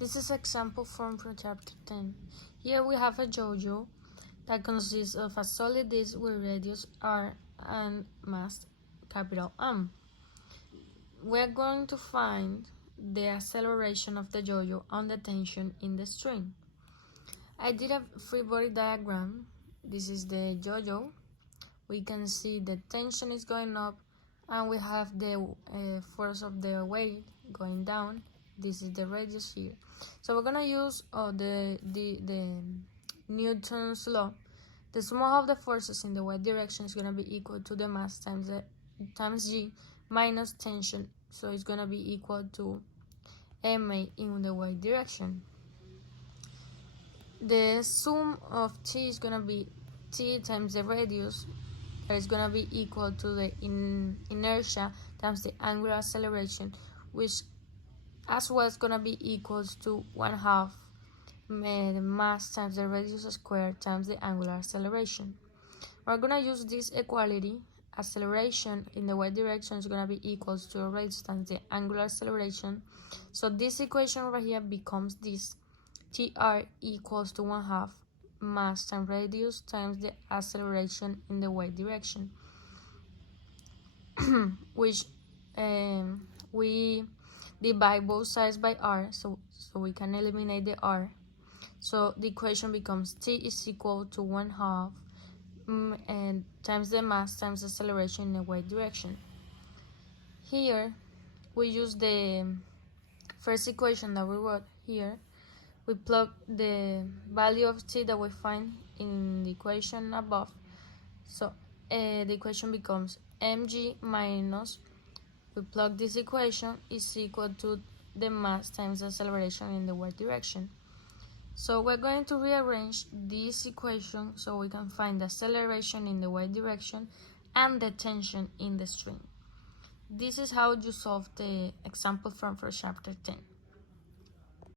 This is example from chapter 10. Here we have a yo-yo that consists of a solid disc with radius r and mass capital M. We're going to find the acceleration of the yo-yo on the tension in the string. I did a free body diagram. This is the yo-yo. We can see the tension is going up and we have the force of the weight going down. This is the radius here. So we're gonna use the Newton's law. The sum of the forces in the y direction is gonna be equal to the mass times g minus tension. So it's gonna be equal to ma in the y direction. The sum of t is gonna be t times the radius. That is gonna be equal to the inertia times the angular acceleration, which as well is gonna be equals to 1/2 the mass times the radius squared times the angular acceleration. We're gonna use this equality. Acceleration in the y direction is gonna be equals to the radius times the angular acceleration. So this equation over here becomes this: tr equals to 1/2 mass times radius times the acceleration in the y direction, which we divide both sides by r, so we can eliminate the r. So the equation becomes t is equal to 1/2 and times the mass times acceleration in the y direction. Here we use the first equation that we wrote here. We plug the value of t that we find in the equation above. So the equation becomes mg minus, we plug this equation, is equal to the mass times acceleration in the y direction. So we're going to rearrange this equation so we can find the acceleration in the y direction and the tension in the string. This is how you solve the example from chapter 10.